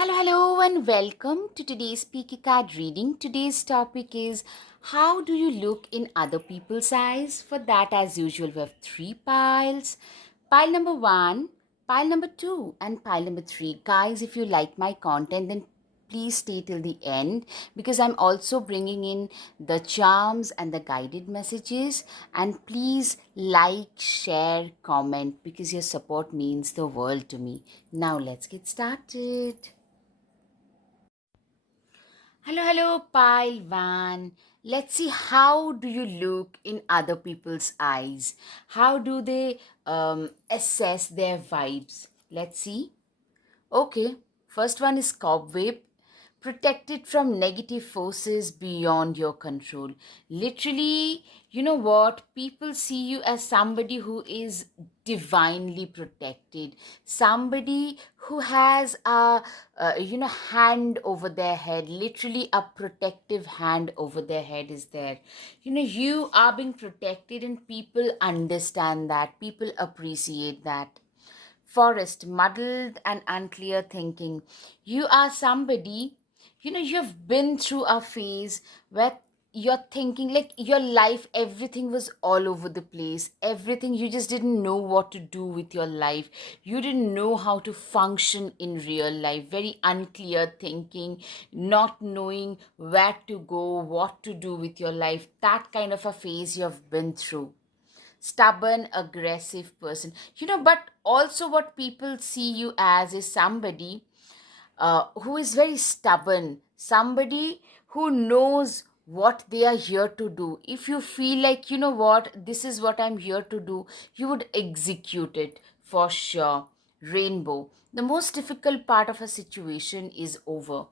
Hello, and welcome to today's Speaker Card reading. Today's topic is how do you look in other people's eyes? For that, as usual, we have three piles. Pile number one, pile number two, and pile number three. Guys, if you like my content, then please stay till the end because I'm also bringing in the charms and the guided messages. And please like, share, comment because your support means the world to me. Now, let's get started. Hello, Pile Van. Let's see how do you look in other people's eyes? How do they assess their vibes? Let's see. Okay, first one is cobweb, protected from negative forces beyond your control. Literally, you know what? People see you as somebody who is divinely protected, somebody who has a hand over their head. Literally, a protective hand over their head is there. You are being protected, and people understand that. People appreciate that. Forest, muddled and unclear thinking. You are somebody, you've been through a phase where you're thinking like your life, everything was all over the place. Everything, you just didn't know what to do with your life. You didn't know how to function in real life. Very unclear thinking, not knowing where to go, what to do with your life. That kind of a phase you've been through. Stubborn, aggressive person. But also what people see you as is somebody who is very stubborn, somebody who knows what they are here to do. If you feel like, what, this is what I'm here to do, you would execute it for sure. Rainbow. The most difficult part of a situation is over.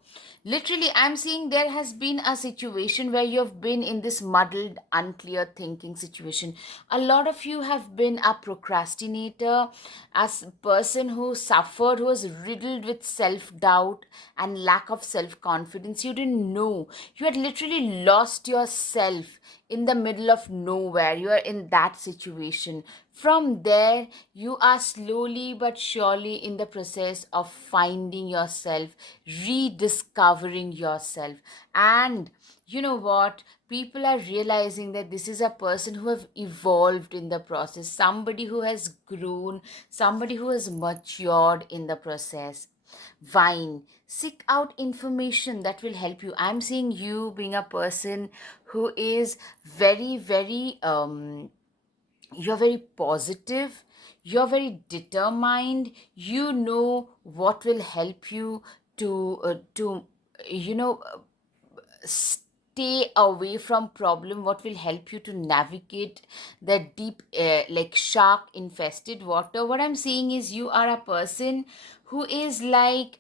Literally, I'm seeing there has been a situation where you have been in this muddled, unclear thinking situation. A lot of you have been a procrastinator, as a person who suffered, who was riddled with self doubt and lack of self confidence. You didn't know. You had literally lost yourself in the middle of nowhere. You are in that situation. From there, you are slowly but surely in the process of finding yourself, rediscovering yourself. And you know what? People are realizing that this is a person who have evolved in the process, somebody who has grown, somebody who has matured in the process. Vine, seek out information that will help you. I'm seeing you being a person who is you're very positive, you're very determined. You know what will help you to you know stay away from problem, what will help you to navigate the deep like shark infested water. What I'm seeing is you are a person who is like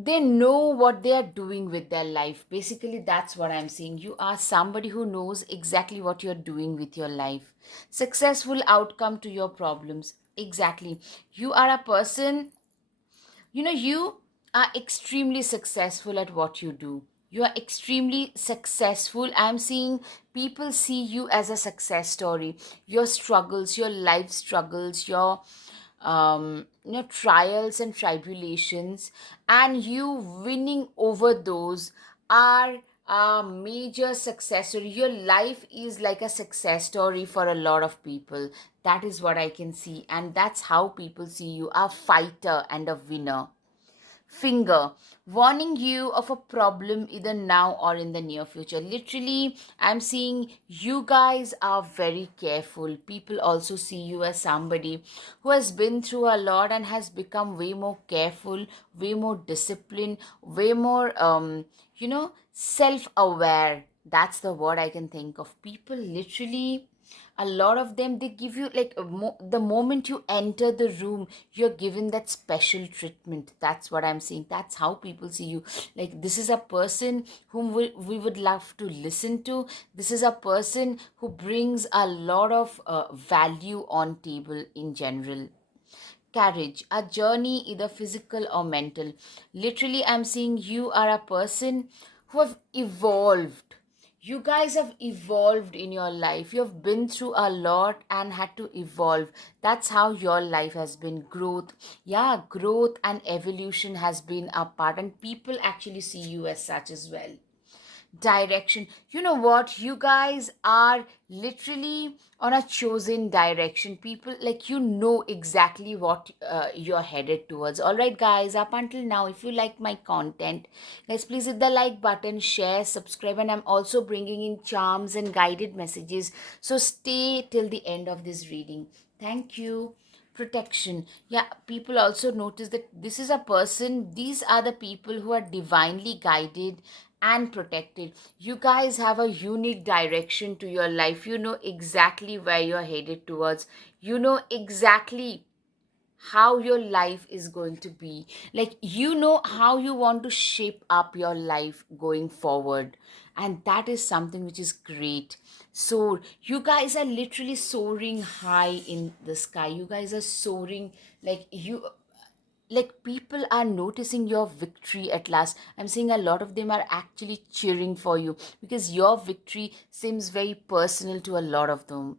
they know what they are doing with their life. Basically, that's what I'm seeing. You are somebody who knows exactly what you're doing with your life. Successful outcome to your problems. Exactly. You are a person, you are extremely successful at what you do. You are extremely successful. I'm seeing people see you as a success story. Your struggles, your life struggles, your trials and tribulations, and you winning over those are a major success story. Your life is like a success story for a lot of people. That is what I can see, and that's how people see you, a fighter and a winner. Finger, warning you of a problem either now or in the near future. Literally, I'm seeing you guys are very careful. People also see you as somebody who has been through a lot and has become way more careful, way more disciplined, way more self aware. That's the word I can think of. People literally, a lot of them, they give you like the moment you enter the room, you're given that special treatment. That's what I'm saying. That's how people see you. Like, this is a person whom we would love to listen to. This is a person who brings a lot of value on table in general. Carriage, a journey either physical or mental. Literally, I'm seeing you are a person who have evolved. You guys have evolved in your life. You have been through a lot and had to evolve. That's how your life has been. Growth. Yeah, growth and evolution has been a part, and people actually see you as such as well. Direction. You know what? You guys are literally on a chosen direction. People, like, you know exactly what you're headed towards. All right, guys, up until now, if you like my content, guys, please hit the like button, share, subscribe, and I'm also bringing in charms and guided messages. So stay till the end of this reading. Thank you. Protection. Yeah, people also notice that this is a person, these are the people who are divinely guided and protected. You guys have a unique direction to your life. You know exactly where you're headed towards. You know exactly how your life is going to be. Like, you know how you want to shape up your life going forward. And that is something which is great. So, you guys are literally soaring high in the sky. You guys are soaring, like, people are noticing your victory at last. I'm seeing a lot of them are actually cheering for you because your victory seems very personal to a lot of them.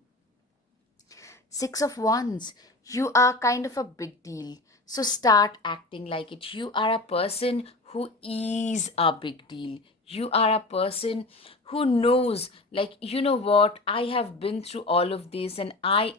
Six of Wands. You are kind of a big deal. So start acting like it. You are a person who is a big deal. You are a person who knows, like, you know what? I have been through all of this and I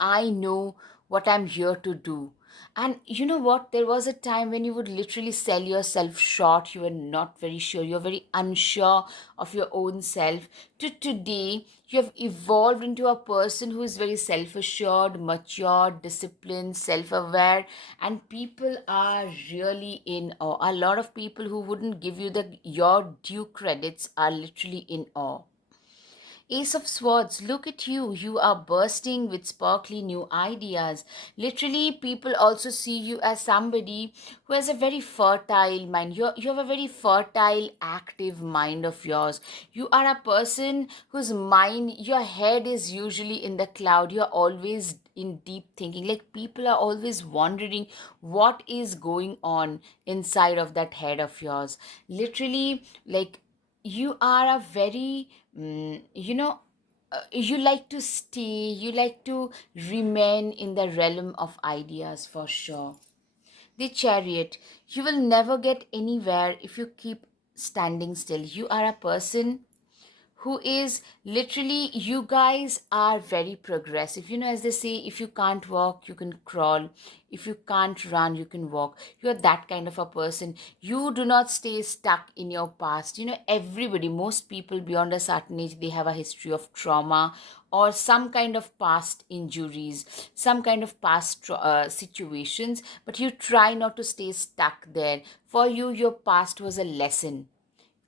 know what I'm here to do. And you know what? There was a time when you would literally sell yourself short. You were not very sure. You're very unsure of your own self. To today, you have evolved into a person who is very self assured, mature, disciplined, self aware, and people are really in awe. A lot of people who wouldn't give you your due credits are literally in awe. Ace of Swords, look at you. You are bursting with sparkly new ideas. Literally, people also see you as somebody who has a very fertile mind. You have a very fertile, active mind of yours. You are a person whose mind, your head is usually in the cloud. You're always in deep thinking. Like, people are always wondering what is going on inside of that head of yours. Literally, like, you are a very you like to stay, you like to remain in the realm of ideas for sure. The Chariot, you will never get anywhere if you keep standing still. You are a person who is literally, you guys are very progressive. You know, as they say, if you can't walk, you can crawl. If you can't run, you can walk. You're that kind of a person. You do not stay stuck in your past. You know, everybody, most people beyond a certain age, they have a history of trauma or some kind of past injuries, some kind of past situations, but you try not to stay stuck there. For you, your past was a lesson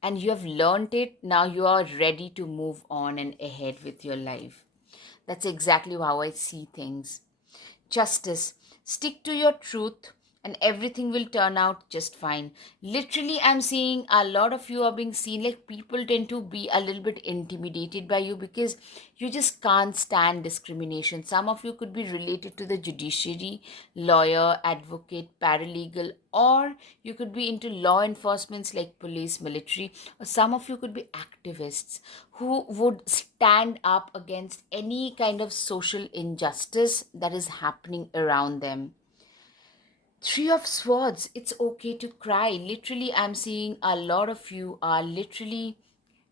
and you have learned it. Now you are ready to move on and ahead with your life. That's exactly how I see things. Justice. Stick to your truth and everything will turn out just fine. Literally, I'm seeing a lot of you are being seen, like, people tend to be a little bit intimidated by you because you just can't stand discrimination. Some of you could be related to the judiciary, lawyer, advocate, paralegal, or you could be into law enforcements like police, military, or some of you could be activists who would stand up against any kind of social injustice that is happening around them. Three of Swords, it's okay to cry. Literally, I'm seeing a lot of you are literally,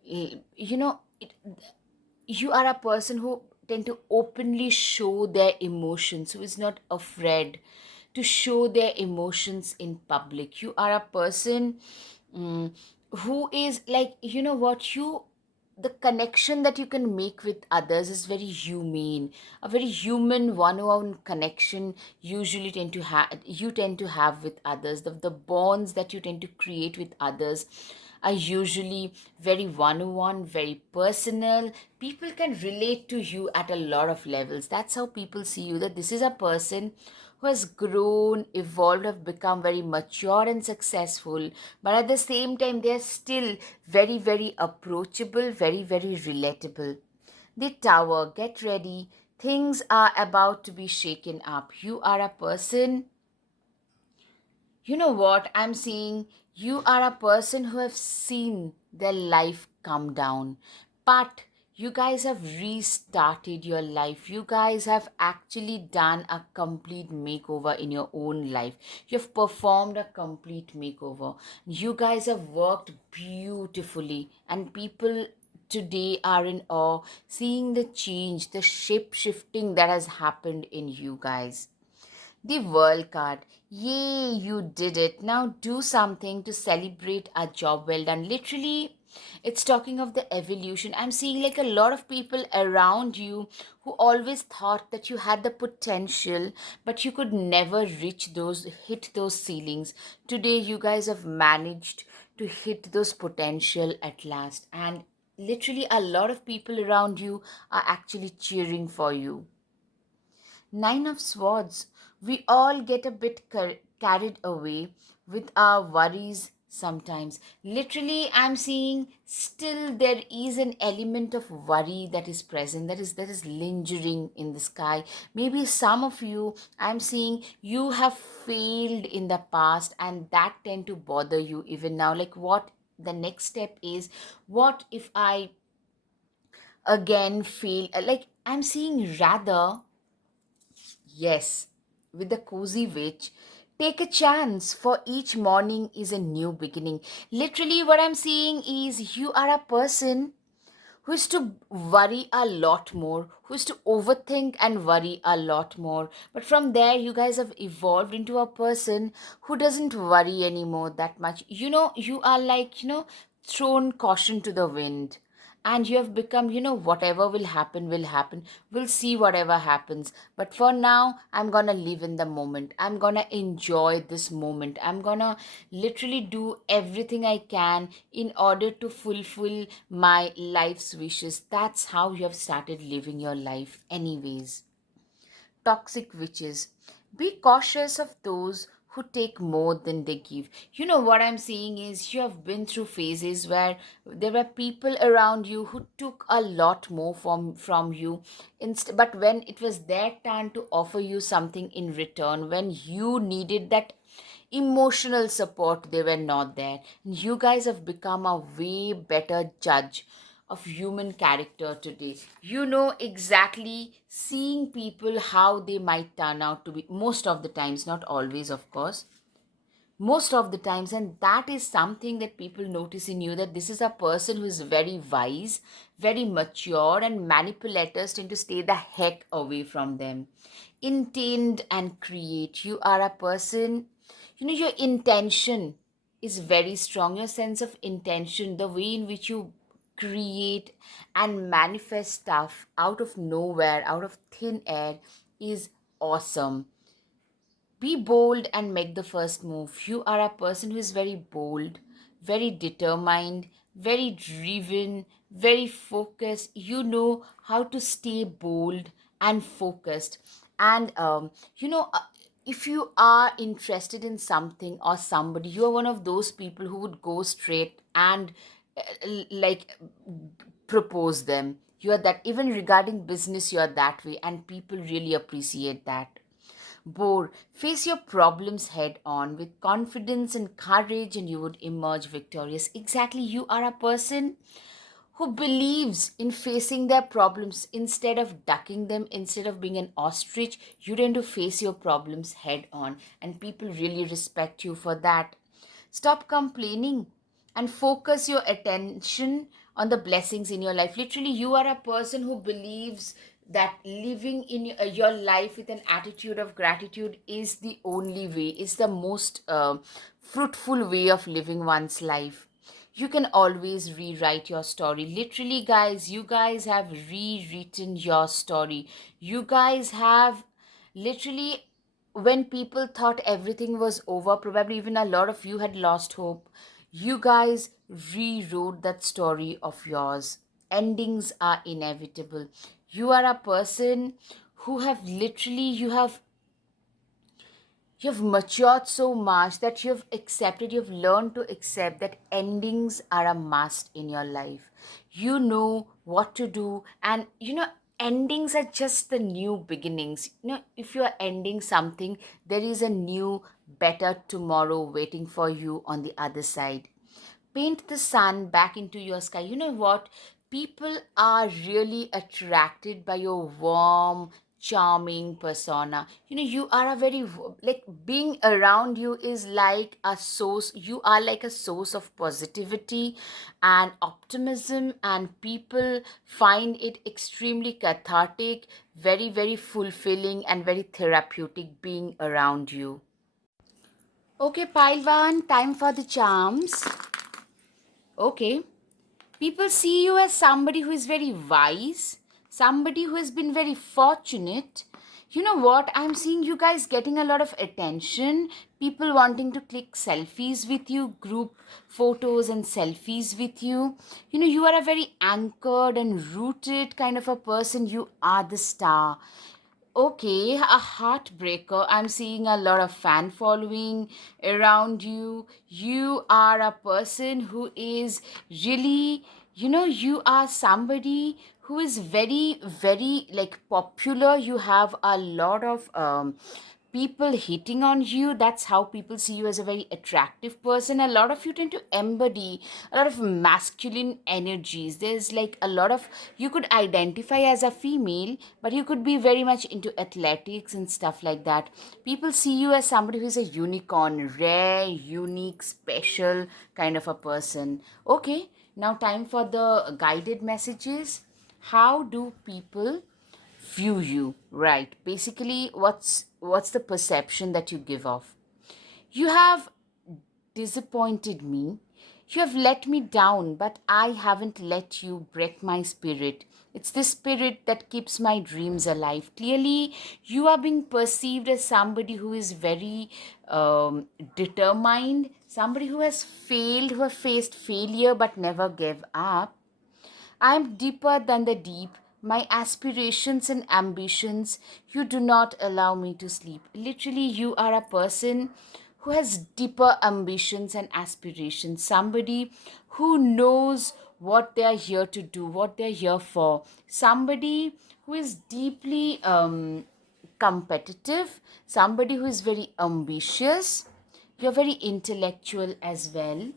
you are a person who tend to openly show their emotions, who is not afraid to show their emotions in public. You are a person who is like, you know what, the connection that you can make with others is very humane. A very human one-on-one connection usually tend to have with others. The bonds that you tend to create with others are usually very one-on-one, very personal. People can relate to you at a lot of levels. That's how people see you, that this is a person who has grown, evolved, have become very mature and successful, but at the same time, they're still very, very approachable, very, very relatable. The Tower, get ready. Things are about to be shaken up. You are a person, you know what I'm seeing? You are a person who have seen their life come down. But you guys have restarted your life. You guys have actually done a complete makeover in your own life. You've performed a complete makeover. You guys have worked beautifully, and people today are in awe seeing the change, the shape shifting that has happened in you guys. The world card. Yay, you did it. Now do something to celebrate a job well done. Literally, it's talking of the evolution. I'm seeing like a lot of people around you who always thought that you had the potential, but you could never hit those ceilings. Today, you guys have managed to hit those potential at last. And literally, a lot of people around you are actually cheering for you. Nine of Swords. We all get a bit carried away with our worries sometimes. Literally, I'm seeing still there is an element of worry that is present, that is lingering in the sky. Maybe some of you, I'm seeing you have failed in the past, and that tend to bother you even now. Like, what the next step is? What if I again fail? Like, I'm seeing rather. Yes, with the cozy witch, take a chance, for each morning is a new beginning. Literally, what I'm seeing is you are a person who is to worry a lot more, who is to overthink and worry a lot more. But from there, you guys have evolved into a person who doesn't worry anymore that much. You are like, thrown caution to the wind, and you have become, whatever will happen will happen. We'll see whatever happens, but for now I'm gonna live in the moment. I'm gonna enjoy this moment. I'm gonna literally do everything I can in order to fulfill my life's wishes. That's how you have started living your life anyways. Toxic witches. Be cautious of those who take more than they give. What I'm saying is you have been through phases where there were people around you who took a lot more from you. But when it was their turn to offer you something in return, when you needed that emotional support, they were not there. You guys have become a way better judge of human character today. You know exactly seeing people how they might turn out to be, most of the times, not always, of course. Most of the times, and that is something that people notice in you, that this is a person who is very wise, very mature, and manipulators tend to stay the heck away from them. Intend and create. You are a person, your intention is very strong. Your sense of intention, the way in which you create and manifest stuff out of nowhere, out of thin air, is awesome. Be bold and make the first move. You are a person who is very bold, very determined, very driven, very focused. You know how to stay bold and focused. And if you are interested in something or somebody, you are one of those people who would go straight and like propose them. You are that. Even regarding business, you are that way, and people really appreciate that. Bore, face your problems head on with confidence and courage, and you would emerge victorious. Exactly, you are a person who believes in facing their problems instead of ducking them, instead of being an ostrich. You tend to face your problems head on, and people really respect you for that. Stop complaining and focus your attention on the blessings in your life. Literally, you are a person who believes that living in your life with an attitude of gratitude is the only way, is the most fruitful way of living one's life. You can always rewrite your story. Literally, guys, you guys have rewritten your story. You guys have literally, when people thought everything was over, probably even a lot of you had lost hope, you guys rewrote that story of yours. Endings are inevitable. You are a person who have literally, you've matured so much that you've learned to accept that endings are a must in your life. You know what to do, and endings are just the new beginnings. If you are ending something, there is a new, better tomorrow waiting for you on the other side. paint the sun back into your sky. You know what? People are really attracted by your warm, charming persona. You know, you are a very, like, being around you is like a source, you are like a source of positivity and optimism, and people find it extremely cathartic, very, very fulfilling, and very therapeutic being around you. Okay, Pailvan, time for the charms. Okay. People see you as somebody who is very wise, somebody who has been very fortunate. You know what? I'm seeing you guys getting a lot of attention. People wanting to click selfies with you, group photos and selfies with you. You know, you are a very anchored and rooted kind of a person. You are the star. Okay, a heartbreaker. I'm seeing a lot of fan following around you. You are a person who is really, you know, you are somebody who is very, very like popular. You have a lot of people hitting on you. That's how people see you as a very attractive person. A lot of you tend to embody a lot of masculine energies. There's like a lot of, you could identify as a female, but you could be very much into athletics and stuff like that. People see you as somebody who is a unicorn, rare, unique, special kind of a person. Okay, now time for the guided messages. How do people view you? Right, basically, what's the perception that you give off? You have disappointed me. You have let me down, but I haven't let you break my spirit. It's the spirit that keeps my dreams alive. Clearly, you are being perceived as somebody who is very determined, somebody who has failed, who have faced failure but never gave up. I'm deeper than the deep. My aspirations and ambitions, you do not allow me to sleep. Literally, you are a person who has deeper ambitions and aspirations. Somebody who knows what they are here to do, what they're here for. Somebody who is deeply competitive. Somebody who is very ambitious. You're very intellectual as well.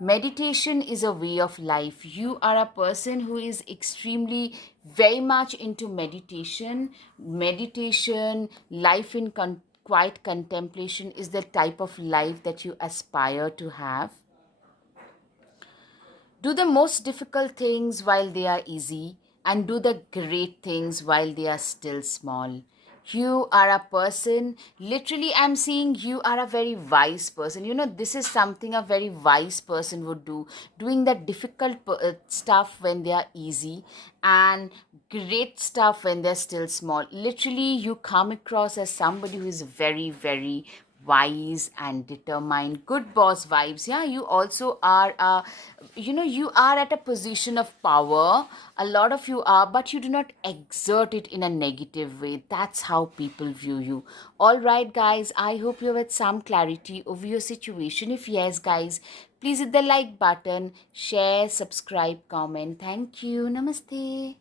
Meditation is a way of life. You are a person who is extremely very much into meditation, life in quiet contemplation is the type of life that you aspire to have. Do the most difficult things while they are easy, and do the great things while they are still small. You are a person, literally, I'm seeing you are a very wise person. You know, this is something a very wise person would do. Doing the difficult stuff when they are easy, and great stuff when they're still small. Literally, you come across as somebody who is very, very wise and determined, good boss vibes. Yeah, you also are you are at a position of power. A lot of you are, but you do not exert it in a negative way. That's how people view you. All right, guys, I hope you have had some clarity over your situation. If yes, guys, please hit the like button, share, subscribe, comment. Thank you. Namaste.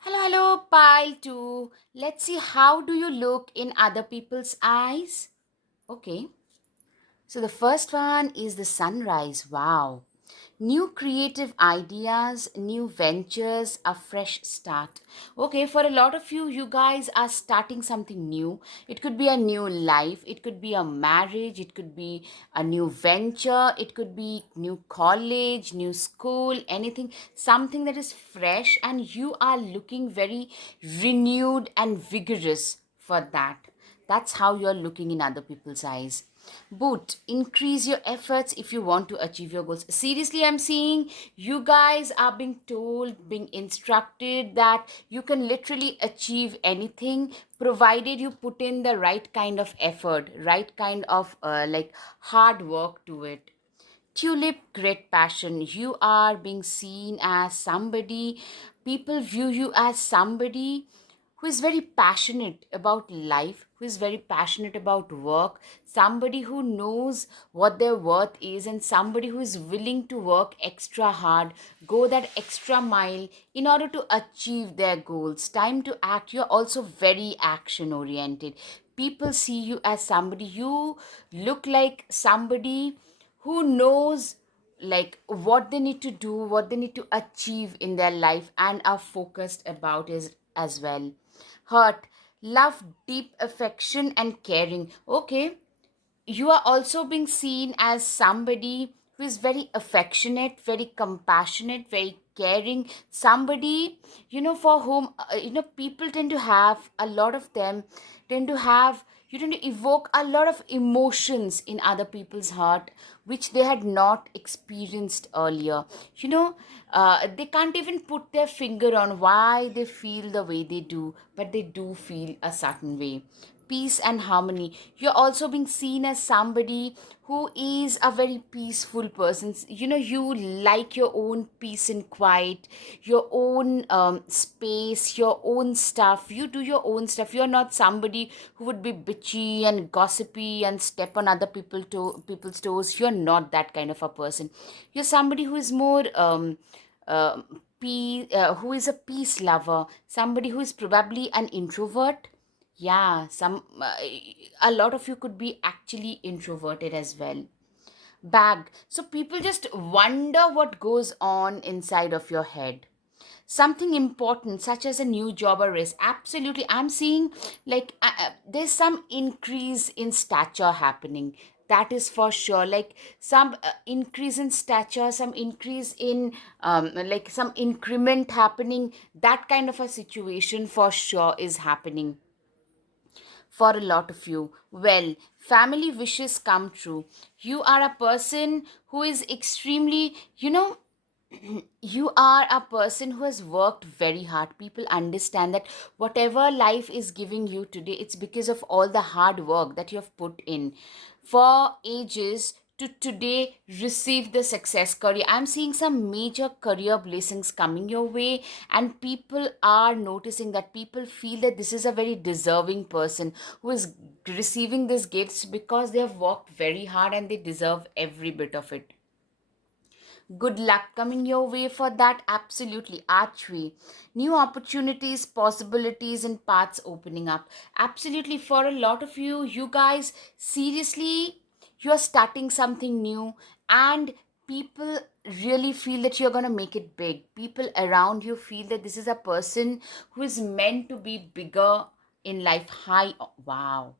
Hello, hello, pile 2. Let's see, how do you look in other people's eyes? Okay. So the first one is the sunrise. Wow. New creative ideas, new ventures, a fresh start. Okay, for a lot of you, you guys are starting something new. It could be a new life, it could be a marriage, it could be a new venture, it could be new college, new school, anything, something that is fresh, and you are looking very renewed and vigorous for that. That's how you're looking in other people's eyes. Boot, increase your efforts if you want to achieve your goals. Seriously, I'm seeing you guys are being told, being instructed that you can literally achieve anything provided you put in the right kind of effort, right kind of like hard work to it. Tulip, great passion. You are being seen as somebody, people view you as somebody who is very passionate about life, who is very passionate about work, somebody who knows what their worth is, and somebody who is willing to work extra hard, go that extra mile in order to achieve their goals. Time to act. You're also very action oriented. People see you as somebody, you look like somebody who knows like what they need to do, what they need to achieve in their life, and are focused about it as well. Hurt, love, deep affection and caring. Okay, you are also being seen as somebody who is very affectionate, very compassionate, very caring, somebody, for whom, people tend to have, a lot of them tend to have, you tend to evoke a lot of emotions in other people's heart, which they had not experienced earlier. They can't even put their finger on why they feel the way they do, but they do feel a certain way. Peace and harmony. You're also being seen as somebody who is a very peaceful person. You like your own peace and quiet, your own space, your own stuff. You do your own stuff. You're not somebody who would be bitchy and gossipy and step on other people's toes. You're not that kind of a person. You're somebody who is more uh, who is a peace lover, somebody who is probably an introvert. Yeah, some a lot of you could be actually introverted as well. Bag. So people just wonder what goes on inside of your head. Something important, such as a new job or raise. Absolutely, I'm seeing like there's some increase in stature happening. That is for sure. Like some increase in stature, some increase in like some increment happening. That kind of a situation for sure is happening for a lot of you. Well, family wishes come true. You are a person who is extremely, you are a person who has worked very hard. People understand that whatever life is giving you today, it's because of all the hard work that you have put in for ages to today receive the success career. I'm seeing some major career blessings coming your way, and people are noticing that. People feel that this is a very deserving person who is receiving these gifts because they have worked very hard and they deserve every bit of it. Good luck coming your way for that. Absolutely. Archway. New opportunities, possibilities, and paths opening up. Absolutely. For a lot of you, you guys, seriously, you're starting something new, and people really feel that you're going to make it big. People around you feel that this is a person who is meant to be bigger in life. High. Wow,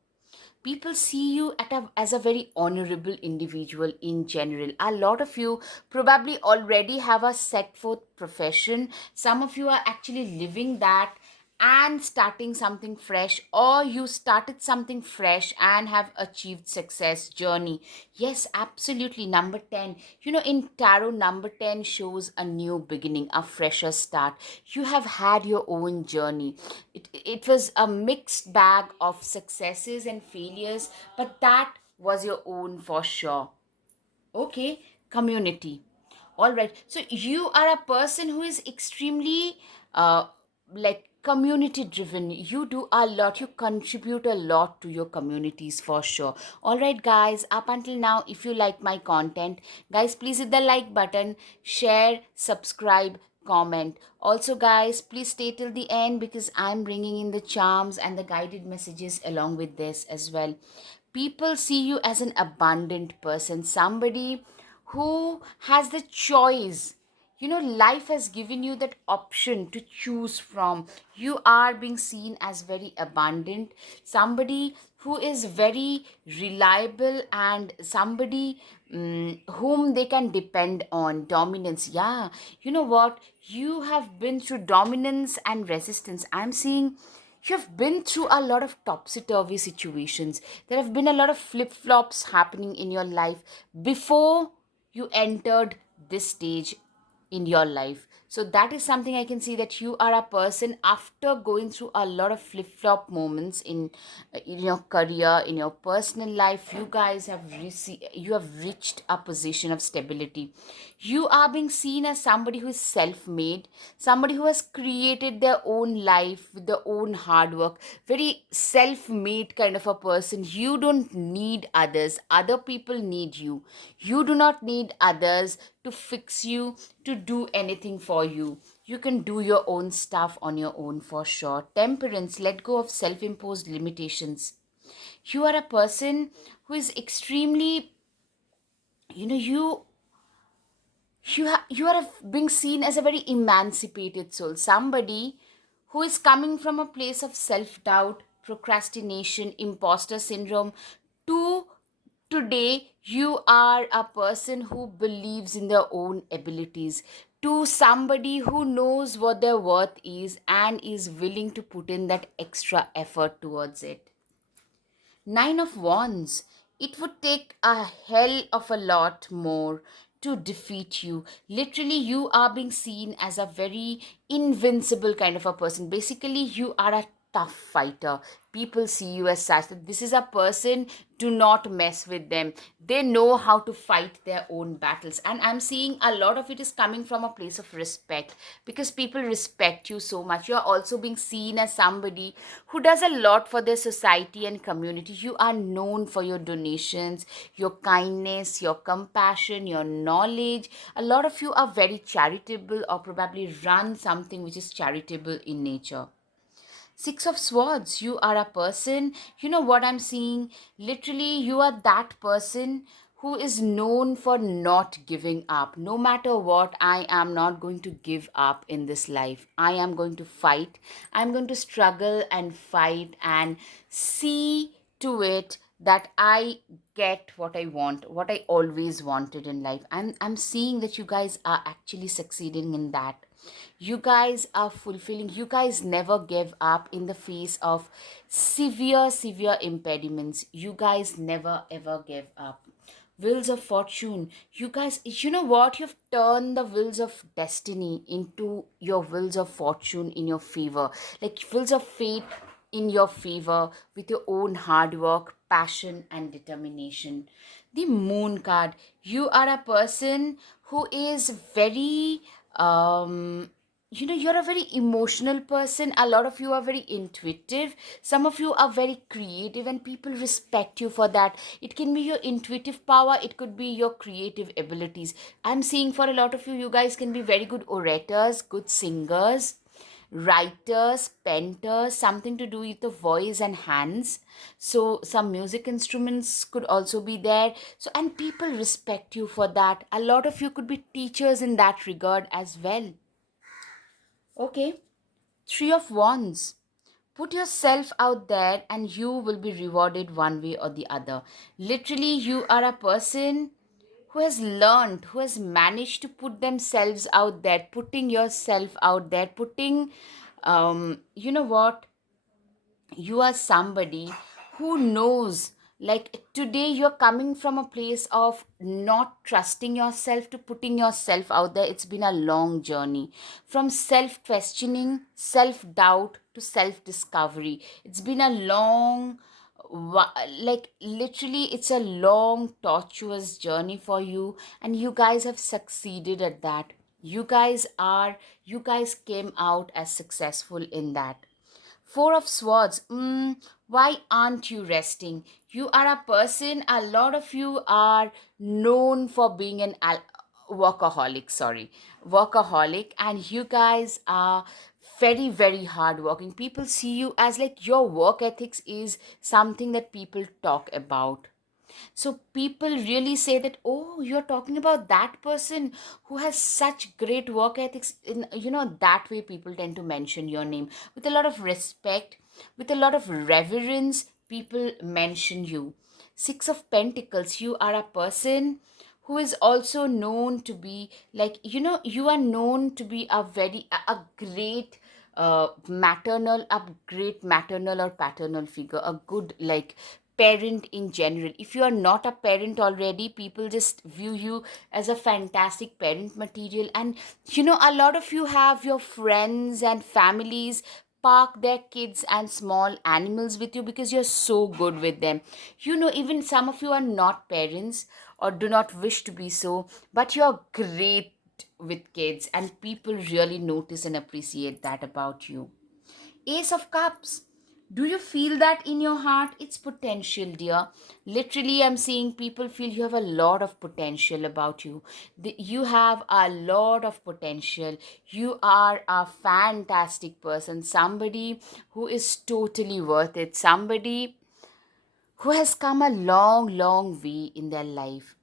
people see you as a very honorable individual in general. A lot of you probably already have a set forth profession. Some of you are actually living that and starting something fresh, or you started something fresh and have achieved success journey. Yes, absolutely. Number 10, in tarot, number 10 shows a new beginning, a fresher start. You have had your own journey. It was a mixed bag of successes and failures, but that was your own for sure. Okay, community. All right. So you are a person who is extremely like community driven. You do a lot. You contribute a lot to your communities for sure. All right, guys. Up until now, if you like my content, guys, please hit the like button, share, subscribe, comment. Also, guys, please stay till the end because I'm bringing in the charms and the guided messages along with this as well. People see you as an abundant person, somebody who has the choice. Life has given you that option to choose from. You are being seen as very abundant, somebody who is very reliable, and somebody whom they can depend on. Dominance. Yeah, you know what? You have been through dominance and resistance. I'm seeing you have been through a lot of topsy turvy situations. There have been a lot of flip flops happening in your life before you entered this stage in your life. So that is something I can see, that you are a person after going through a lot of flip flop moments in your career, in your personal life. You guys have you have reached a position of stability. You are being seen as somebody who is self made, somebody who has created their own life with their own hard work, very self made kind of a person. You don't need others, other people need you. You do not need others to fix you, to do anything for you. You can do your own stuff on your own for sure. Temperance. Let go of self imposed limitations. You are a person who is extremely, you know, you are being seen as a very emancipated soul, somebody who is coming from a place of self doubt, procrastination, imposter syndrome, to today you are a person who believes in their own abilities, to somebody who knows what their worth is and is willing to put in that extra effort towards it. Nine of Wands. It would take a hell of a lot more to defeat you. Literally, you are being seen as a very invincible kind of a person. Basically, you are a tough fighter. People see you as such. That this is a person, do not mess with them. They know how to fight their own battles. And I'm seeing a lot of it is coming from a place of respect, because people respect you so much. You're also being seen as somebody who does a lot for their society and community. You are known for your donations, your kindness, your compassion, your knowledge. A lot of you are very charitable, or probably run something which is charitable in nature. Six of Swords, you are a person, you know what I'm seeing? Literally, you are that person who is known for not giving up. No matter what, I am not going to give up in this life. I am going to fight. I'm going to struggle and fight and see to it that I get what I want, what I always wanted in life. I'm seeing that you guys are actually succeeding in that. You guys are fulfilling, you guys never give up in the face of severe impediments. You guys never ever give up. Wheels of Fortune, you guys, you know what, you've turned the wheels of destiny into your wheels of fortune in your favor, like wheels of fate in your favor, with your own hard work, passion and determination. The Moon card, you are a person who is very you're a very emotional person. A lot of you are very intuitive, some of you are very creative, and people respect you for that. It can be your intuitive power, it could be your creative abilities. I'm seeing for a lot of you, you guys can be very good orators, good singers, writers, painters, something to do with the voice and hands. So some music instruments could also be there. So, and people respect you for that. A lot of you could be teachers in that regard as well. Okay, Three of Wands. Put yourself out there and you will be rewarded one way or the other. Literally, you are a person who has learned, who has managed to put themselves out there, putting yourself out there, putting, you know what, you are somebody who knows, like today you're coming from a place of not trusting yourself to putting yourself out there. It's been a long journey from self questioning, self doubt to self discovery. It's been a long like literally it's a long tortuous journey for you, and you guys have succeeded at that. You guys came out as successful in that. Four of Swords. Why aren't you resting? You are a person, a lot of you are known for being an workaholic, sorry, workaholic, and you guys are very hardworking. People see you as like your work ethics is something that people talk about. So people really say that, oh, you're talking about that person who has such great work ethics. In that way, people tend to mention your name with a lot of respect, with a lot of reverence. People mention you. Six of Pentacles. You are a person who is also known to be like, you are known to be a great maternal or paternal figure, a good like parent in general. If you are not a parent already, people just view you as a fantastic parent material. And a lot of you have your friends and families park their kids and small animals with you because you're so good with them. Even some of you are not parents or do not wish to be so, but you're great with kids, and people really notice and appreciate that about you. Ace of Cups. Do you feel that in your heart? It's potential, dear. Literally, I'm seeing people feel you have a lot of potential about you. You have a lot of potential. You are a fantastic person. Somebody who is totally worth it. Somebody who has come a long, long way in their life.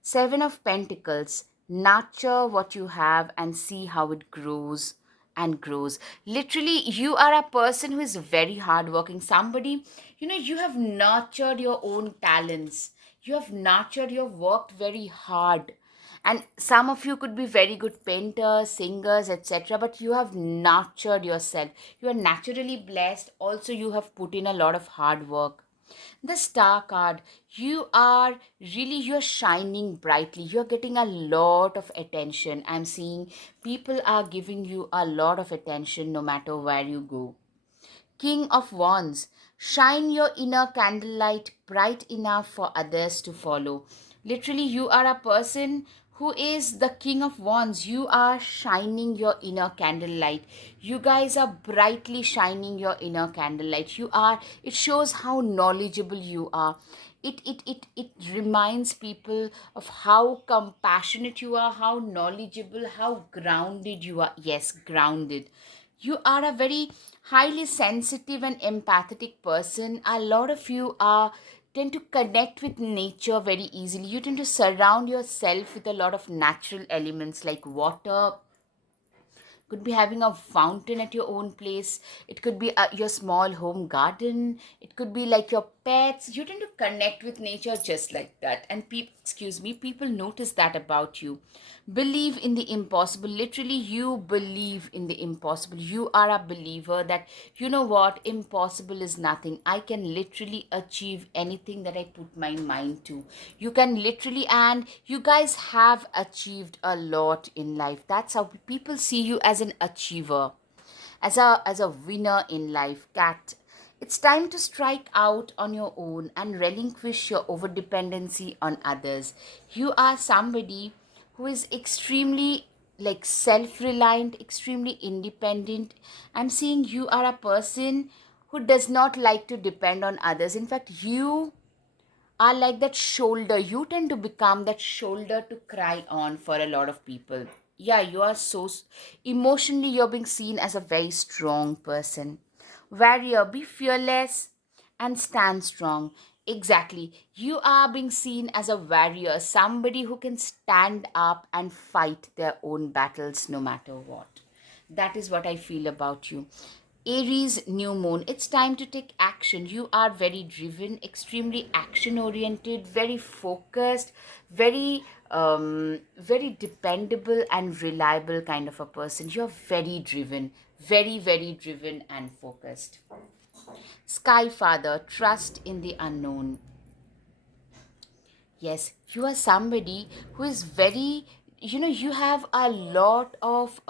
Seven of Pentacles, nurture what you have and see how it grows and grows. Literally, you are a person who is very hardworking. Somebody, you have nurtured your own talents. You have nurtured, you have worked very hard. And some of you could be very good painters, singers, etc. But you have nurtured yourself. You are naturally blessed. Also, you have put in a lot of hard work. The star card, you're shining brightly, you're getting a lot of attention. I'm seeing people are giving you a lot of attention no matter where you go. King of Wands, shine your inner candlelight bright enough for others to follow. Literally, you are a person who is the King of Wands. You are shining your inner candlelight. You guys are brightly shining your inner candlelight. It shows how knowledgeable you are. It reminds people of how compassionate you are, how knowledgeable, how grounded you are. Yes, grounded. You are a very highly sensitive and empathetic person. A lot of you are tend to connect with nature very easily. You tend to surround yourself with a lot of natural elements like water. Could be having a fountain at your own place. It could be your small home garden. It could be like your pets. You tend to connect with nature just like that, and people notice that about you. Believe in the impossible. Literally, you believe in the impossible. You are a believer that, you know what, impossible is nothing. I can literally achieve anything that I put my mind to. You can literally, and you guys have achieved a lot in life. That's how people see you, as an achiever, as a winner in life. Cat, it's time to strike out on your own and relinquish your overdependency on others. You are somebody who is extremely like self-reliant, extremely independent. I'm seeing you are a person who does not like to depend on others. In fact, you are like that shoulder. You tend to become that shoulder to cry on for a lot of people. Yeah, you are emotionally, you're being seen as a very strong person. Warrior, be fearless and stand strong. Exactly. You are being seen as a warrior, somebody who can stand up and fight their own battles no matter what. That is what I feel about you. Aries new moon, it's time to take action. You are very driven, extremely action oriented, very focused, very dependable and reliable kind of a person. You're very driven, very driven and focused. Sky Father, trust in the unknown. Yes, you are somebody who is very, you have a lot of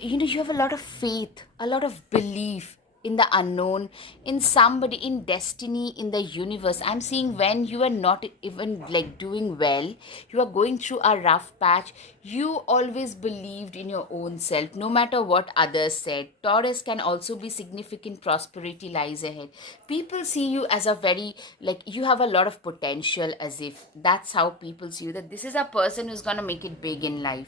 you have a lot of faith, a lot of belief in the unknown, in somebody, in destiny, in the universe. I'm seeing when you are not even like doing well, you are going through a rough patch, you always believed in your own self no matter what others said. Taurus, can also be significant prosperity lies ahead. People see you as a very, like, you have a lot of potential, as if that's how people see you, that this is a person who's going to make it big in life.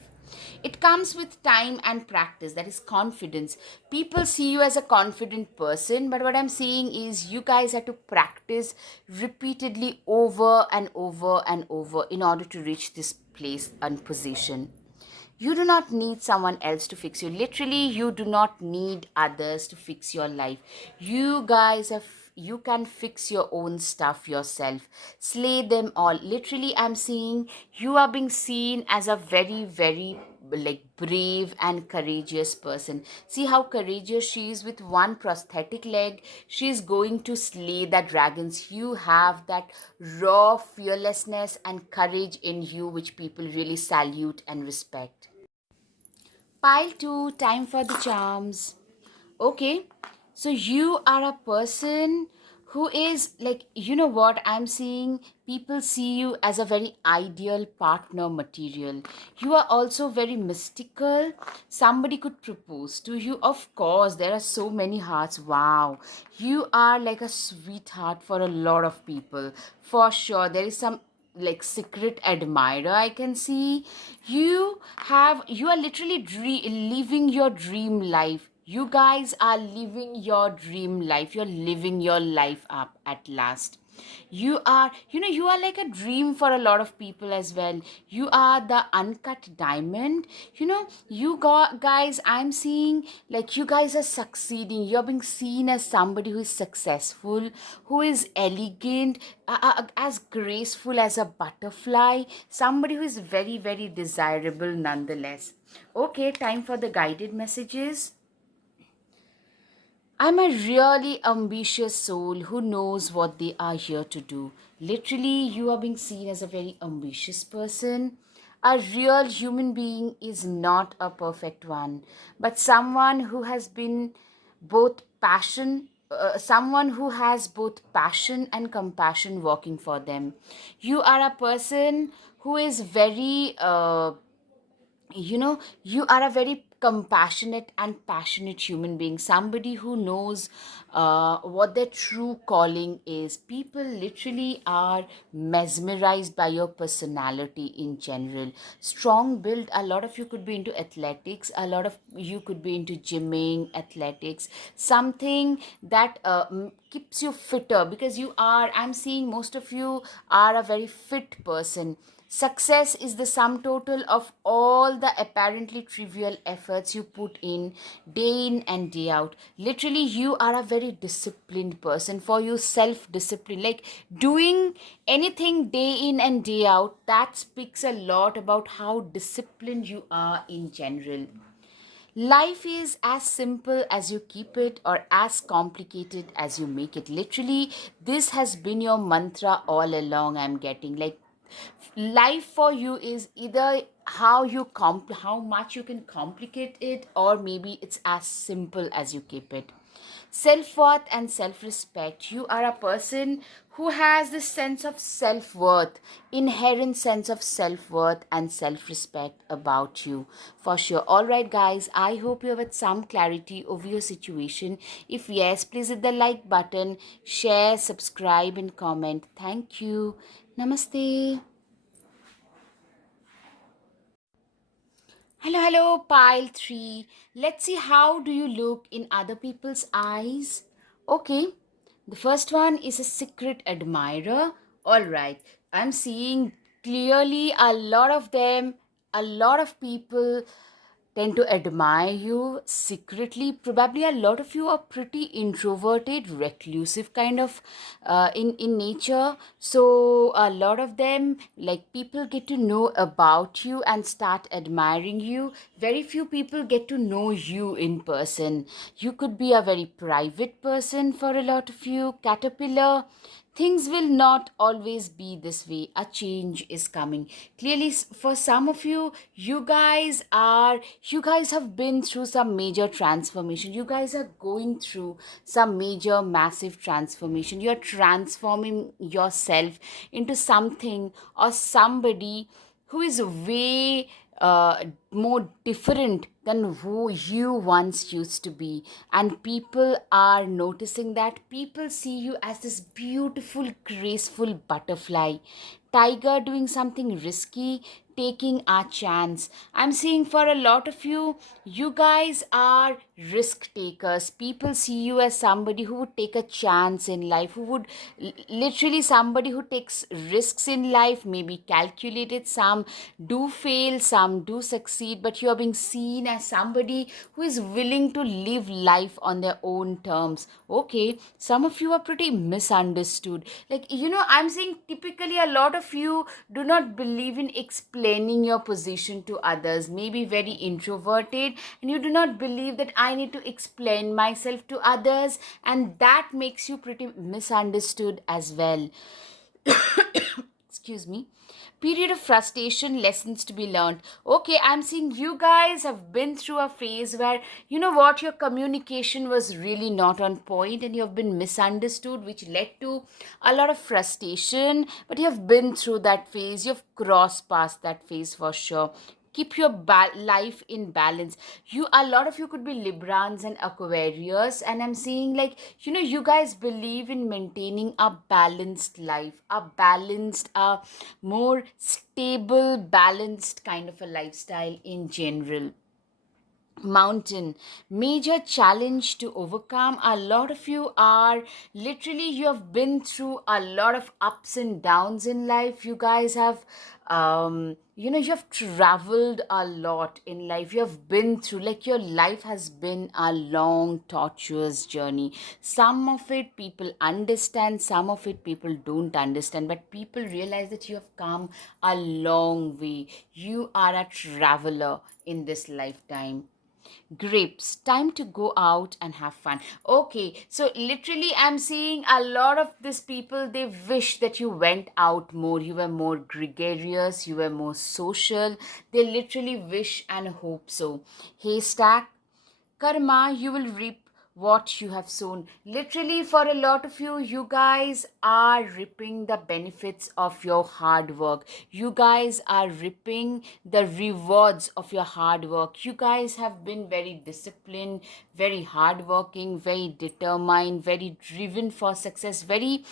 It comes with time and practice, that is confidence. People see you as a confident person, but what I'm saying is you guys have to practice repeatedly over and over and over in order to reach this place and position. You do not need someone else to fix you. Literally, you do not need others to fix your life. You can fix your own stuff yourself. Slay them all. Literally, I'm seeing you are being seen as a very like brave and courageous person. See how courageous she is. With one prosthetic leg, she is going to slay the dragons. You have that raw fearlessness and courage in you, which people really salute and respect. Pile 2, time for the charms. Okay, so you are a person who is like, you know what, I'm seeing people see you as a very ideal partner material. You are also very mystical. Somebody could propose to you. Of course, there are so many hearts. Wow, you are like a sweetheart for a lot of people. For sure, there is some like secret admirer I can see. You are literally living your dream life. You guys are living your dream life. You're living your life up at last. You are, you are like a dream for a lot of people as well. You are the uncut diamond. Guys, I'm seeing like you guys are succeeding. You're being seen as somebody who is successful, who is elegant, as graceful as a butterfly, somebody who is very, very desirable nonetheless. Okay, time for the guided messages. I'm a really ambitious soul who knows what they are here to do. Literally, you are being seen as a very ambitious person. A real human being is not a perfect one, but someone who has been someone who has both passion and compassion working for them. You are a person who is very you are a very compassionate and passionate human being, somebody who knows what their true calling is. People literally are mesmerized by your personality in general. Strong build, a lot of you could be into athletics, a lot of you could be into gymming, athletics, something that keeps you fitter, because I'm seeing most of you are a very fit person. Success is the sum total of all the apparently trivial efforts you put in and day out. Literally, you are a very disciplined person. For you, self discipline, like doing anything day in and day out, that speaks a lot about how disciplined you are in general. Life is as simple as you keep it or as complicated as you make it. Literally, this has been your mantra all along. I'm getting like life for you is either how much you can complicate it, or maybe it's as simple as you keep it. Self-worth and self-respect, you are a person who has this sense of self-worth, inherent sense of self-worth and self-respect about you, for sure. All right guys, I hope you have had some clarity over your situation. If yes, please hit the like button, share, subscribe and comment. Thank you. Namaste. Hello, hello, pile 3. Let's see how do you look in other people's eyes. Okay, the first one is a secret admirer. All right, I'm seeing clearly a lot of them, a lot of people tend to admire you secretly. Probably a lot of you are pretty introverted, reclusive kind of in nature. So a lot of them, like people get to know about you and start admiring you. Very few people get to know you in person. You could be a very private person for a lot of you. Caterpillar, things will not always be this way. A change is coming. Clearly, for some of you, you guys have been through some major transformation. You guys are going through some major, massive transformation. You're transforming yourself into something or somebody who is way more different than who you once used to be. And people are noticing that. People see you as this beautiful, graceful butterfly, tiger doing something risky, taking a chance. I'm seeing for a lot of you, you guys are risk takers. People see you as somebody who would take a chance in life, who would literally somebody who takes risks in life, maybe calculated. Some do fail, some do succeed, but you are being seen as somebody who is willing to live life on their own terms. Okay, some of you are pretty misunderstood. Like, I'm saying typically a lot of you do not believe in explaining your position to others, maybe very introverted, and you do not believe that I need to explain myself to others, and that makes you pretty misunderstood as well. Excuse me. Period of frustration, lessons to be learned. Okay, I'm seeing you guys have been through a phase where, you know what, your communication was really not on point and you have been misunderstood, which led to a lot of frustration. But you have been through that phase, you've crossed past that phase for sure. Keep your life in balance. A lot of you could be Librans and Aquarius, and I'm seeing like, you guys believe in maintaining a balanced life, a balanced, more stable, balanced kind of a lifestyle in general. Mountain, major challenge to overcome. A lot of you are literally, you have been through a lot of ups and downs in life. You guys have you have traveled a lot in life. You have been through, like, your life has been a long tortuous journey. Some of it people understand, some of it people don't understand, but people realize that you have come a long way. You are a traveler in this lifetime. Grapes, time to go out and have fun. Okay, so literally, I'm seeing a lot of these people, they wish that you went out more, you were more gregarious, you were more social. They literally wish and hope so. Haystack, karma, you will reap what you have sown. Literally, for a lot of you, you guys are reaping the benefits of your hard work. You guys are reaping the rewards of your hard work. You guys have been very disciplined, very hardworking, very determined, very driven for success, very,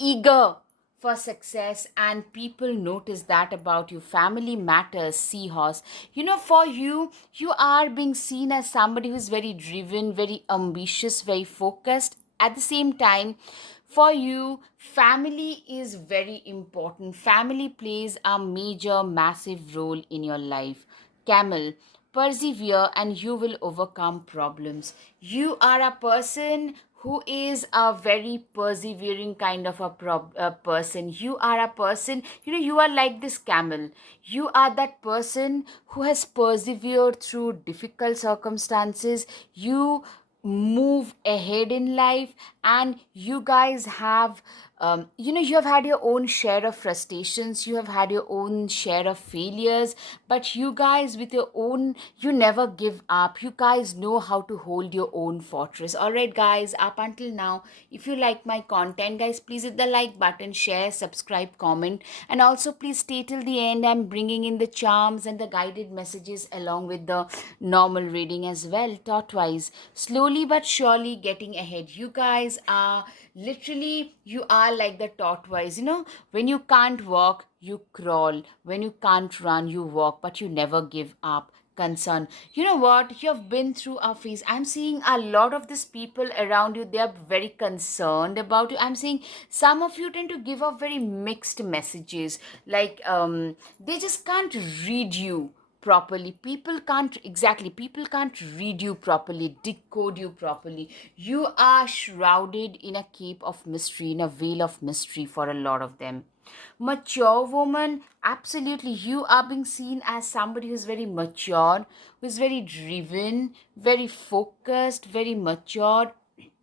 eager for success, and people notice that about you. Family matters, seahorse. For you, you are being seen as somebody who's very driven, very ambitious, very focused. At the same time, for you, family is very important. Family plays a major, massive role in your life. Camel, persevere and you will overcome problems. You are a person who is a very persevering kind of a person. You are a person, you are like this camel. You are that person who has persevered through difficult circumstances. You move ahead in life, and you guys have you have had your own share of frustrations, you have had your own share of failures, but you guys, with your own, you never give up. You guys know how to hold your own fortress. All right, guys, up until now, if you like my content, guys, please hit the like button, share, subscribe, comment, and also please stay till the end. I'm bringing in the charms and the guided messages along with the normal reading as well, thought-wise. Slowly but surely getting ahead. You guys are literally, you are like the tortoise. When you can't walk, you crawl. When you can't run, you walk, but you never give up. Concern. You know what? You have been through a phase. I'm seeing a lot of these people around you, they are very concerned about you. I'm seeing some of you tend to give off very mixed messages. Like, they just can't read you properly. People can't read you properly, decode you properly. You are shrouded in a cape of mystery, in a veil of mystery for a lot of them. Mature woman, absolutely, you are being seen as somebody who's very mature, who's very driven, very focused, very mature.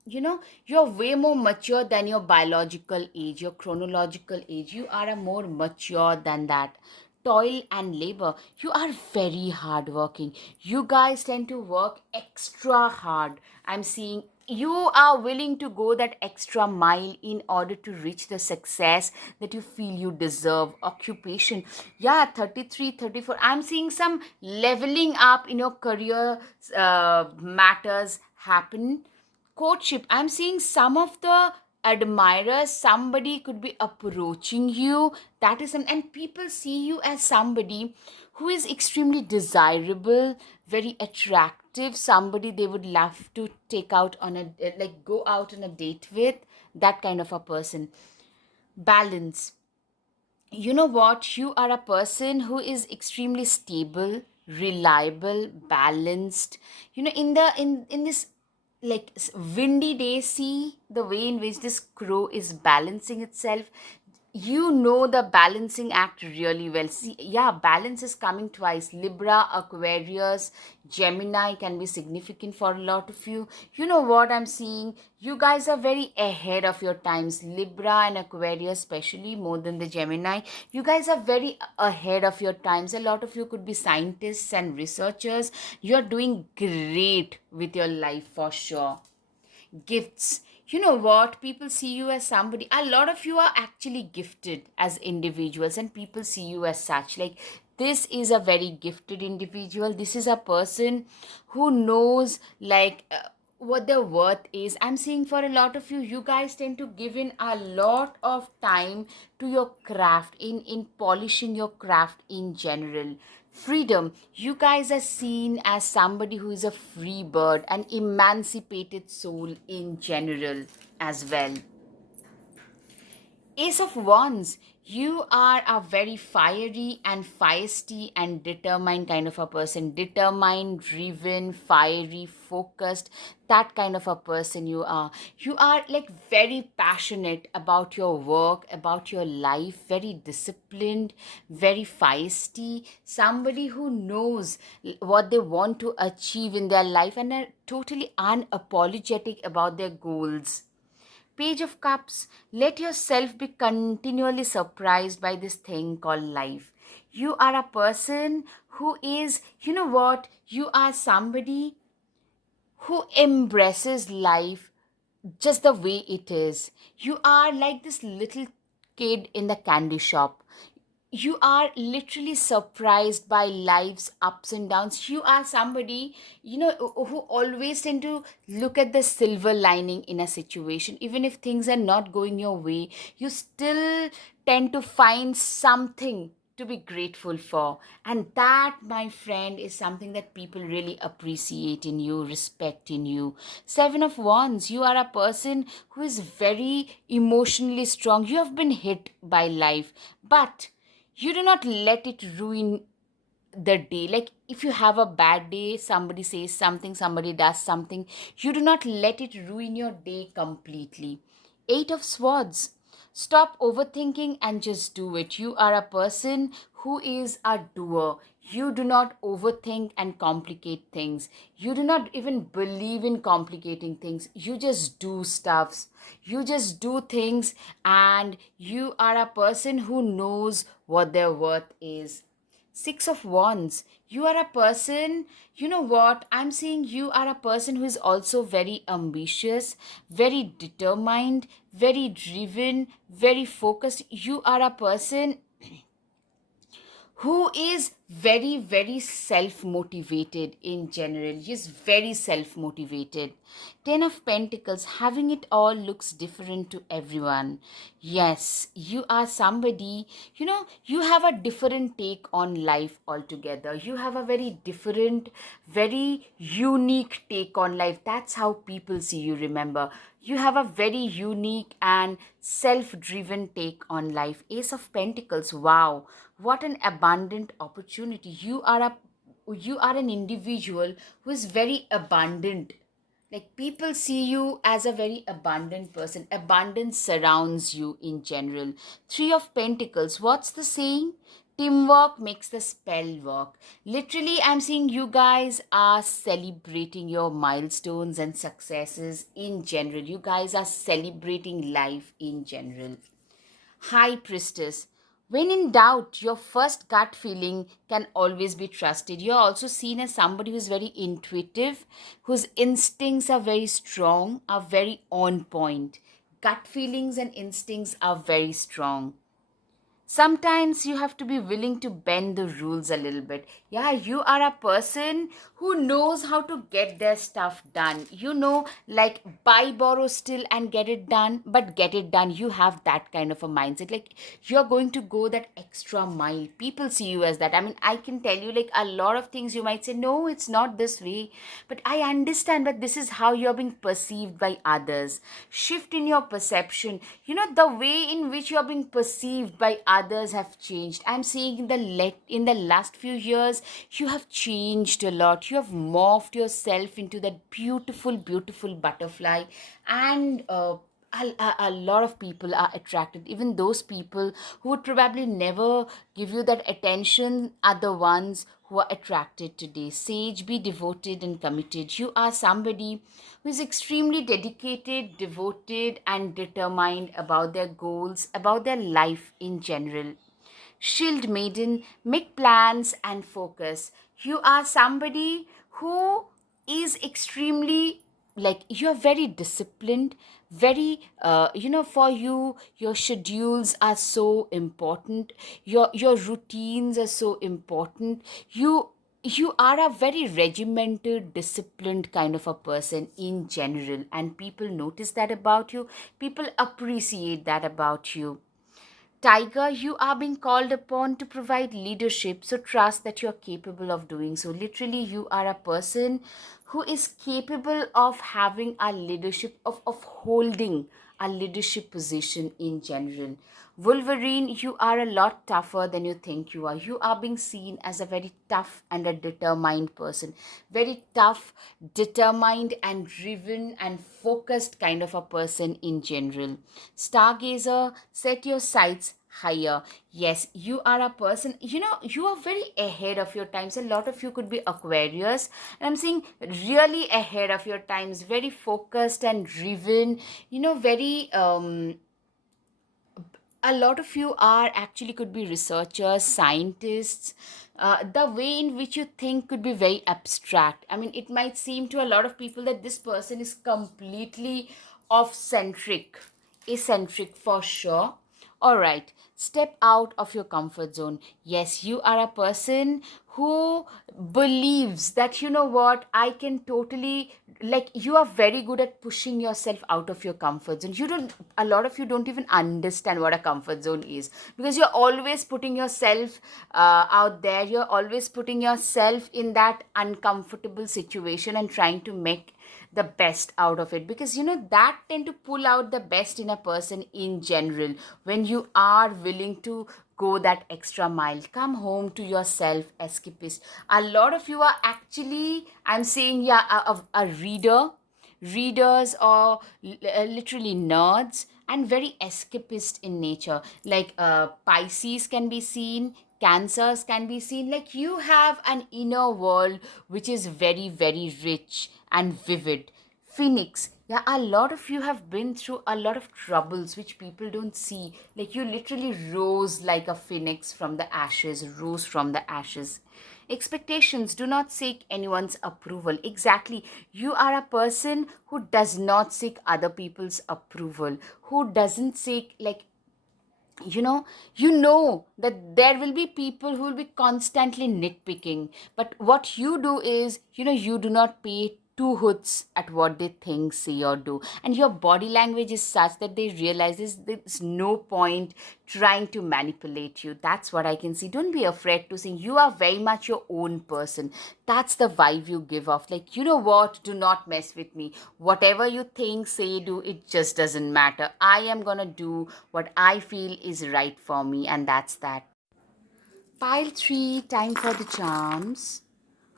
You're way more mature than your biological age, your chronological age. You are a more mature than that. Toil and labor, you are very hardworking. You guys tend to work extra hard. I'm seeing you are willing to go that extra mile in order to reach the success that you feel you deserve. Occupation, yeah, 33, 34. I'm seeing some leveling up in your career matters happen. Courtship, I'm seeing some of the admirers, somebody could be approaching you. That is and people see you as somebody who is extremely desirable, very attractive, somebody they would love to take out on a, like, go out on a date with. That kind of a person. Balance, you know what, you are a person who is extremely stable, reliable, balanced. In this, like, windy day, see the way in which this crow is balancing itself. You know the balancing act really well. See, yeah, balance is coming twice. Libra, Aquarius, Gemini can be significant for a lot of you. You know what I'm seeing? You guys are very ahead of your times. Libra and Aquarius, especially more than the Gemini. You guys are very ahead of your times. A lot of you could be scientists and researchers. You're doing great with your life for sure. Gifts, you know what, people see you as somebody, a lot of you are actually gifted as individuals, and people see you as such. Like, this is a very gifted individual. This is a person who knows, like, what their worth is. I'm seeing for a lot of you, you guys tend to give in a lot of time to your craft, in polishing your craft in general. Freedom. You guys are seen as somebody who is a free bird, an emancipated soul in general as well. Ace of Wands, you are a very fiery and feisty and determined kind of a person. Determined, driven, fiery, focused, that kind of a person you are. You are like very passionate about your work, about your life, very disciplined, very feisty, somebody who knows what they want to achieve in their life and are totally unapologetic about their goals. Page of Cups, let yourself be continually surprised by this thing called life. You are a person who is, you know what, you are somebody who embraces life just the way it is. You are like this little kid in the candy shop. You are literally surprised by life's ups and downs. You are somebody, who always tend to look at the silver lining in a situation. Even if things are not going your way, you still tend to find something to be grateful for. And that, my friend, is something that people really appreciate in you, respect in you. Seven of Wands, you are a person who is very emotionally strong. You have been hit by life, but you do not let it ruin the day. Like if you have a bad day, somebody says something, somebody does something, you do not let it ruin your day completely. Eight of Swords, stop overthinking and just do it. You are a person who is a doer. You do not overthink and complicate things. You do not even believe in complicating things. You just do stuffs. You just do things, and you are a person who knows what their worth is. Six of Wands. You are a person, you know what? I'm saying you are a person who is also very ambitious, very determined, very driven, very focused. You are a person who is very, very self motivated in general. He's very self motivated. Ten of Pentacles, having it all looks different to everyone. Yes, you are somebody, you have a different take on life altogether. You have a very different, very unique take on life. That's how people see you, remember. You have a very unique and self driven take on life. Ace of Pentacles, wow, what an abundant opportunity. You are an individual who is very abundant. Like people see you as a very abundant person. Abundance surrounds you in general. Three of Pentacles, what's the saying? Teamwork makes the spell work. Literally, I'm seeing you guys are celebrating your milestones and successes in general. You guys are celebrating life in general. High Priestess. When in doubt, your first gut feeling can always be trusted. You're also seen as somebody who's very intuitive, whose instincts are very strong, are very on point. Gut feelings and instincts are very strong. Sometimes you have to be willing to bend the rules a little bit. Yeah, you are a person who knows how to get their stuff done. Like buy, borrow, steal, and get it done, but get it done. You have that kind of a mindset. Like you're going to go that extra mile. People see you as that. I mean, I can tell you like a lot of things you might say, no, it's not this way. But I understand that this is how you're being perceived by others. Shift in your perception. The way in which you're being perceived by others have changed. I'm saying in the last few years, you have changed a lot. You have morphed yourself into that beautiful, beautiful butterfly, and a lot of people are attracted. Even those people who would probably never give you that attention are the ones who are attracted today. Sage, be devoted and committed. You are somebody who is extremely dedicated, devoted, and determined about their goals, about their life in general. Shield Maiden, make plans and focus. You are somebody who is extremely, like, you're very disciplined, very, for you, your schedules are so important, your routines are so important. You are a very regimented, disciplined kind of a person in general, and people notice that about you. People appreciate that about you. Tiger, you are being called upon to provide leadership, so trust that you're capable of doing so. Literally, you are a person who is capable of having a leadership, of holding a leadership position in general. Wolverine, you are a lot tougher than you think you are. You are being seen as a very tough and a determined person. Very tough, determined, and driven and focused kind of a person in general. Stargazer, set your sights higher. Yes, you are a person, you are very ahead of your times. A lot of you could be Aquarius, and I'm saying really ahead of your times, very focused and driven, very a lot of you are actually could be researchers, scientists. The way in which you think could be very abstract. I mean, it might seem to a lot of people that this person is completely off centric, eccentric for sure. All right, step out of your comfort zone. Yes, you are a person who believes that, you know what, I can totally, like, you are very good at pushing yourself out of your comfort zone. You don't, a lot of you don't even understand what a comfort zone is, because you're always putting yourself out there. You're always putting yourself in that uncomfortable situation and trying to make the best out of it, because that tend to pull out the best in a person in general. When you are willing to go that extra mile, come home to yourself, escapist. A lot of you are actually, I'm saying, yeah, a reader, readers, or literally nerds, and very escapist in nature. Like Pisces can be seen, cancers can be seen. Like, you have an inner world which is very, very rich and vivid. Phoenix, yeah, a lot of you have been through a lot of troubles which people don't see. Like, you literally rose like a phoenix from the ashes, rose from the ashes. Expectations, do not seek anyone's approval. Exactly. You are a person who does not seek other people's approval, who doesn't seek, like, you know that there will be people who will be constantly nitpicking, but what you do is, you do not pay two hoots at what they think, say, or do, and your body language is such that they realizes there's no point trying to manipulate you. That's what I can see. Don't be afraid to sing. You are very much your own person. That's the vibe you give off. Like, you know what, do not mess with me. Whatever you think, say, do, it just doesn't matter. I am gonna do what I feel is right for me, and that's that. Pile 3, time for the charms.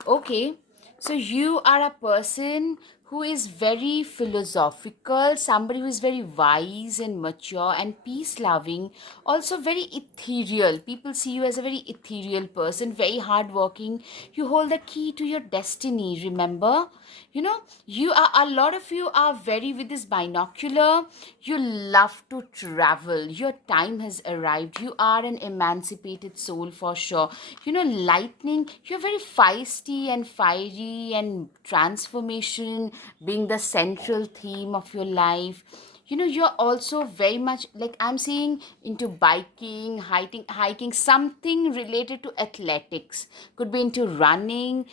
Okay, so you are a person who is very philosophical, somebody who is very wise and mature and peace loving, also very ethereal. People see you as a very ethereal person, very hardworking. You hold the key to your destiny, remember? You are, a lot of you are very with this binocular. You love to travel. Your time has arrived. You are an emancipated soul for sure. Lightning, you're very feisty and fiery, and transformation being the central theme of your life. You're also very much, like, I'm seeing, into biking, hiking, something related to athletics. Could be into running.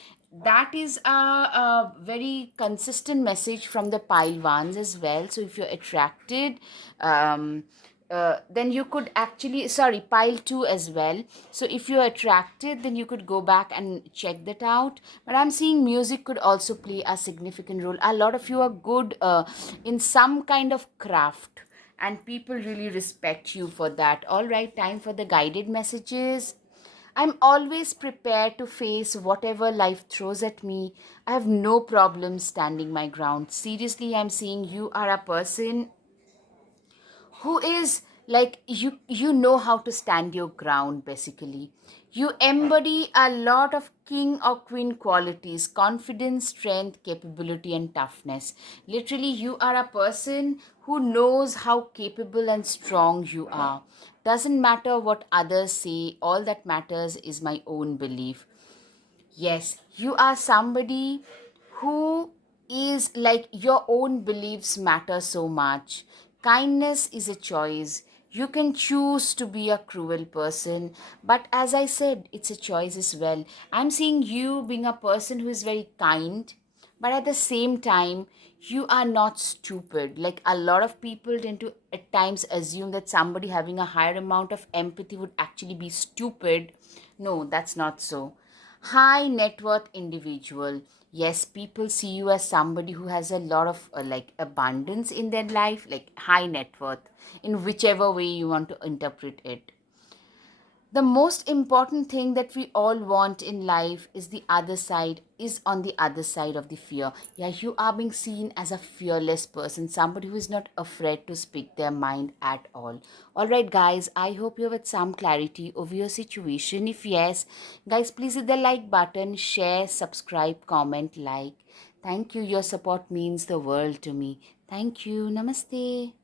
That is a very consistent message from the pile ones as well. So if you're attracted, then you could actually, sorry, pile 2 as well. So if you're attracted, then you could go back and check that out. But I'm seeing music could also play a significant role. A lot of you are good in some kind of craft, and people really respect you for that. All right, time for the guided messages. I'm always prepared to face whatever life throws at me. I have no problem standing my ground. Seriously, I'm seeing you are a person who is, like, you know how to stand your ground. Basically, you embody a lot of king or queen qualities: confidence, strength, capability, and toughness. Literally, you are a person who knows how capable and strong you are. Doesn't matter what others say, all that matters is my own belief. Yes, you are somebody who is, like, your own beliefs matter so much. Kindness is a choice. You can choose to be a cruel person, but as I said, it's a choice as well. I'm seeing you being a person who is very kind, but at the same time, You are not stupid. Like, a lot of people tend to at times assume that somebody having a higher amount of empathy would actually be stupid. No, that's not so. High net worth individual. Yes, people see you as somebody who has a lot of like abundance in their life, like high net worth, in whichever way you want to interpret it. The most important thing that we all want in life is on the other side of the fear. Yeah, you are being seen as a fearless person, somebody who is not afraid to speak their mind at all right, guys, I hope you have had some clarity over your situation. If yes, guys, please hit the like button, share, subscribe, comment, like. Thank you. Your support means the world to me. Thank you. Namaste.